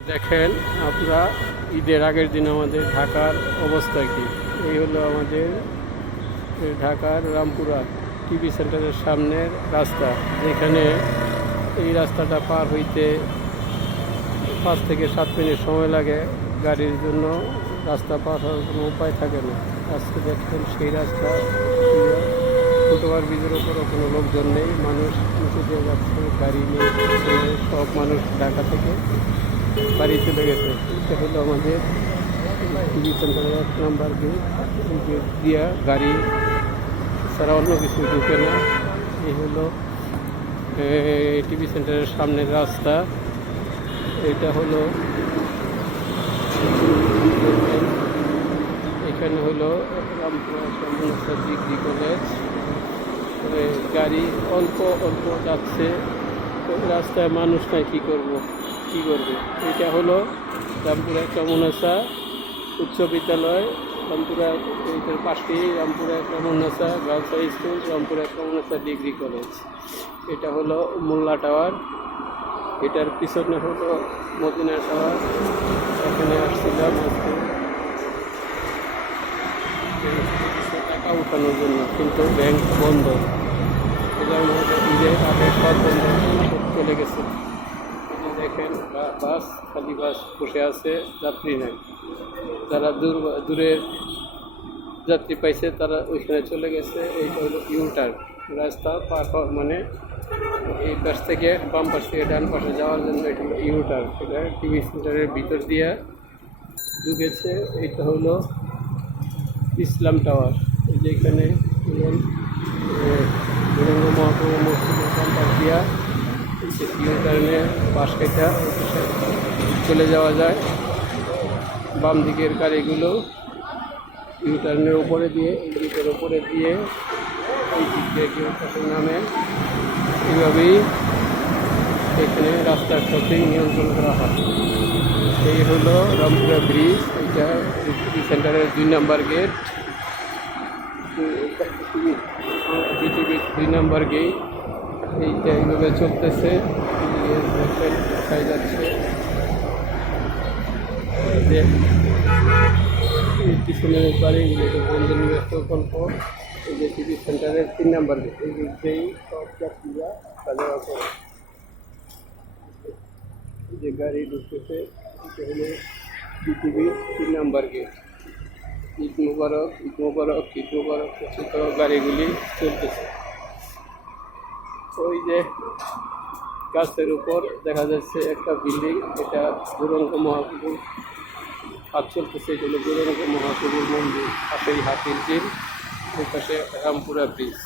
দেখেন আমরা ঈদের আগের দিন আমাদের ঢাকার অবস্থা কি? এই হলো আমাদের ঢাকার রামপুরা টিভি সেন্টারের সামনের রাস্তা, যেখানে এই রাস্তাটা পার হইতে পাঁচ থেকে সাত মিনিট সময় লাগে। গাড়ির জন্য রাস্তা পার হওয়ার কোনো উপায় থাকে না। আজকে দেখেন সেই রাস্তা, ফুটওভার ব্রিজের ওপরও কোনো লোকজন নেই। মানুষ নিচে দিয়ে যাচ্ছে, গাড়ি নিয়ে সব মানুষ ঢাকা থেকে। বাড়ি চলে গেছে। এটা হলো আমাদের টিভি সেন্টারের এক নাম্বার গেট দিয়া গাড়ি ছাড়া অন্য কিছু ঢুকে না, এই হলো টিভি সেন্টারের সামনের রাস্তা। এটা হলো এখানে হলো রামপুরা ডিগ্রি কলেজ। গাড়ি অল্প অল্প যাচ্ছে রাস্তায় মানুষ নাই, কী করব? কী করবে? এটা হলো রামপুরা চমনাসা উচ্চ বিদ্যালয়, রামপুরা পাশেই Rampura Chamnasa girls high school, Rampura Chamnasa degree college. এটা হলো মোল্লা টাওয়ার। এটার পিছনে হলো মদিনা টাওয়ার। এখানে আসছিলাম টাকা উঠানোর জন্য, কিন্তু ব্যাংক বন্ধ। মধ্যে ঈদের আগে সব বন্ধ চলে গেছে। দেখেন বাস, খালি বাস বসে আছে, যাত্রী নাই। যারা দূর দূরের যাত্রী পাইছে, তারা ওইখানে চলে গেছে। এইটা হলো ইউটার রাস্তা পার মানে এই পাশ থেকে বাম পাশ থেকে ডান পাশে যাওয়ার জন্য এটা হলো ইউটার এটা টিভি সেন্টারের ভিতর দিয়ে ঢুকেছে। এইটা হলো ইসলাম টাওয়ার। এই যে এখানে বীরেন্দ্র মহাপ্রভু পাশ দিয়া ইউটার্নে পাশ কেটা চলে যাওয়া যায়। বাম দিকের গাড়িগুলো ইউটার্নের উপরে দিয়ে দিকের উপরে দিয়ে এই দিক দিয়ে নামে। এইভাবেই এখানে রাস্তার ট্রাফিক নিয়ন্ত্রণ করা হয়। এই হলো রামপুরা ব্রিজ। এটা সিটি সেন্টারের দুই নাম্বার গেট। বিটিভি দুই নাম্বার গেট। এইটা এইভাবে চলতেছে। দেখাই যাচ্ছে প্রকল্প এই যে টিভি সেন্টারের তিন নাম্বার গেট এই দিক দিয়েই সব যাত্রীরা আসা করে যে গাড়ি ঢুকতেছে, এটা হলো পৃথিবী তিন নাম্বার গেট ঈদ মুবারক ঈদ মুবারক ঈদ মুবারক গাড়িগুলি চলতেছে। ওই যে গাছের উপর দেখা যাচ্ছে একটা বিল্ডিং, এটা গুরঙ্গ মহাপ্রভুর হাত চলতেছে এগুলো গুরঙ্গ মহাপ্রভুর মন্দির, হাতেই হাতির জিমের পাশে রামপুরা ব্রিজ।